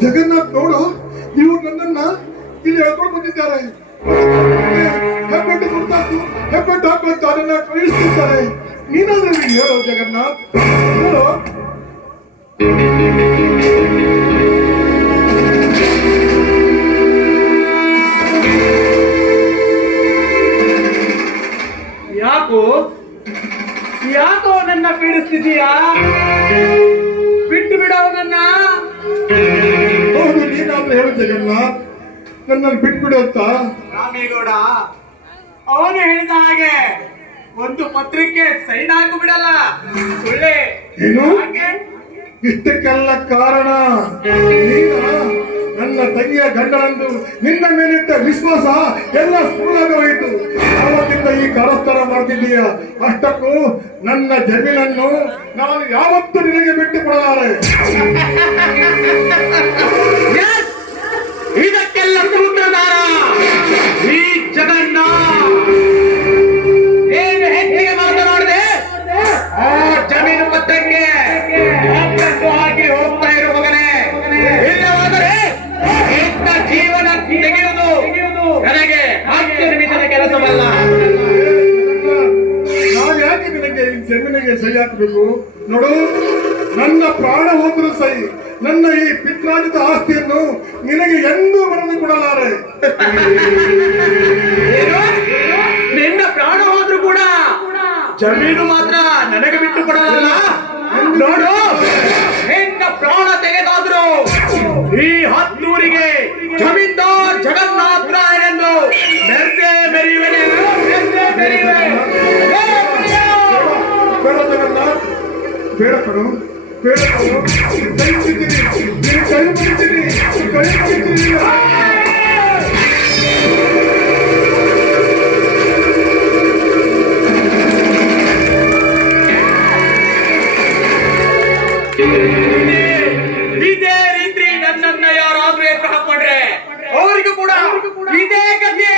ಜಗನ್ನಾಥ್ ನೋಡು, ಇವ್ರು ನನ್ನನ್ನ ಇಲ್ಲಿ ಹೇಳ್ಕೊಂಡು ಬಂದಿದ್ದಾರೆ. ಹೆಬ್ಬೆಟ್ಟು ಕೊಡ್ತಾತು, ಹೆಬ್ಬೆಟ್ಟು ಹಾಕೊಂಡು ಅದನ್ನ ಕಳಿಸ್ತಿದ್ದಾರೆ. ನೀನಾದ್ರೂ ಹೇಳೋ ಜಗನ್ನಾಥ್, ಹೇಳೋ. ಯಾಕೋ ಯಾಕೋ ನನ್ನ ಪೀಡಿಸ್ತಿದೀಯಾ? ಬಿಟ್ಟು ಬಿಡೋವನ್ನ. ಹೌದು, ನೀನಾದ್ರೂ ಹೇಳು ಜಗನ್ನಾಥ್, ನನ್ನನ್ನು ಬಿಟ್ಬಿಡು ಅಂತ. ರಾಮೇಗೌಡ ಅವನು ಹೇಳಿದ ಹಾಗೆ ಒಂದು ಪತ್ರಕ್ಕೆ ಸೈನ್ ಹಾಕು ಬಿಡಲ್ಲ. ಒಳ್ಳೆ ಏನು? ಇಷ್ಟಕ್ಕೆಲ್ಲ ಕಾರಣ ನೀನ ನನ್ನ ತಂಗಿಯ ಗಂಡನಂದು ನಿನ್ನ ಮೇಲಿಟ್ಟ ವಿಶ್ವಾಸ ಎಲ್ಲ ಸುಳ್ಳಾಗೋಯಿತು. ಯಾವತ್ತಿಂದ ಈ ಕಾರಸ್ಥಾನ ಮಾಡ್ತಿದ್ದೀಯ? ಅಷ್ಟಕ್ಕೂ ನನ್ನ ಜಮೀನನ್ನು ನಾನು ಯಾವತ್ತೂ ನಿನಗೆ ಬಿಟ್ಟು ಕೊಡಲಾರೆ. ಇದಕ್ಕೆಲ್ಲ ಸೂತ್ರಧಾರ ಈ ಜಗನ್ನಾಥ್. ಏನು ಹೆಚ್ಚಿಗೆ ಮಾತನಾಡಿದೆ? ಆ ಜಮೀನು ಪತ್ರಕ್ಕೆ ಹಾಕಿ ಹೋಗ್ತಾ ಇರೋ ಮಗನೇ. ಇಲ್ಲವಾದರೆ ಇಂಥ ಜೀವನ ತೆಗೆಯುವುದು ನನಗೆ ಹತ್ತು ನಿಮಿಷದ ಕೆಲಸವಲ್ಲ. ನಾನು ಯಾಕೆ ನಿನಗೆ ಈ ಜಮೀನಿಗೆ ಸಹಿ ಹಾಕಬೇಕು? ನೋಡು, ನನ್ನ ಪ್ರಾಣ ಹೋದರೂ ಸಹಿ ನನ್ನ ಈ ಪಿತ್ರಾಜಿತ ಆಸ್ತಿಯನ್ನು ನಿನಗೆ ಎಂದೂ ಬರೆದು ಕೊಡಲಾರೆ. ನಿನ್ನ ಪ್ರಾಣ ಹೋದ್ರೂ ಕೂಡ ಜಮೀನು ಮಾತ್ರ ನನಗೆ ಬಿಟ್ಟು ಕೊಡಲ್ಲ. ನೋಡು, ನಿನ್ನ ಪ್ರಾಣ ತೆಗೆದಾದ್ರು ಈ ಹತ್ತೂರಿಗೆ ಜಮೀನ್ದಾರ್ ಜಗನ್ನಾಥ ರಾಯನೆಂದು ಮೆರ್ದೆ ಮೆರೆಯುವೆ. ಬೇಡ ಜಗನ್ನಾಥ್, ಬೇಡ ಕಣು, ಬೇಡ ಕಣು. ಕೈ ಮುಗಿತೀನಿ, ನೀನು ಕೈ ಮುಗಿತೀನಿ, ಕೈ ಮುಗಿತೀನಿ. ಇದೇ ರೀತಿ ನನ್ನನ್ನ ಯಾರಾದ್ರೂ ಎದುರು ಹಾಕೊಂಡ್ರೆ ಅವರಿಗೂ ಕೂಡ ಇದೇ ಗತಿ.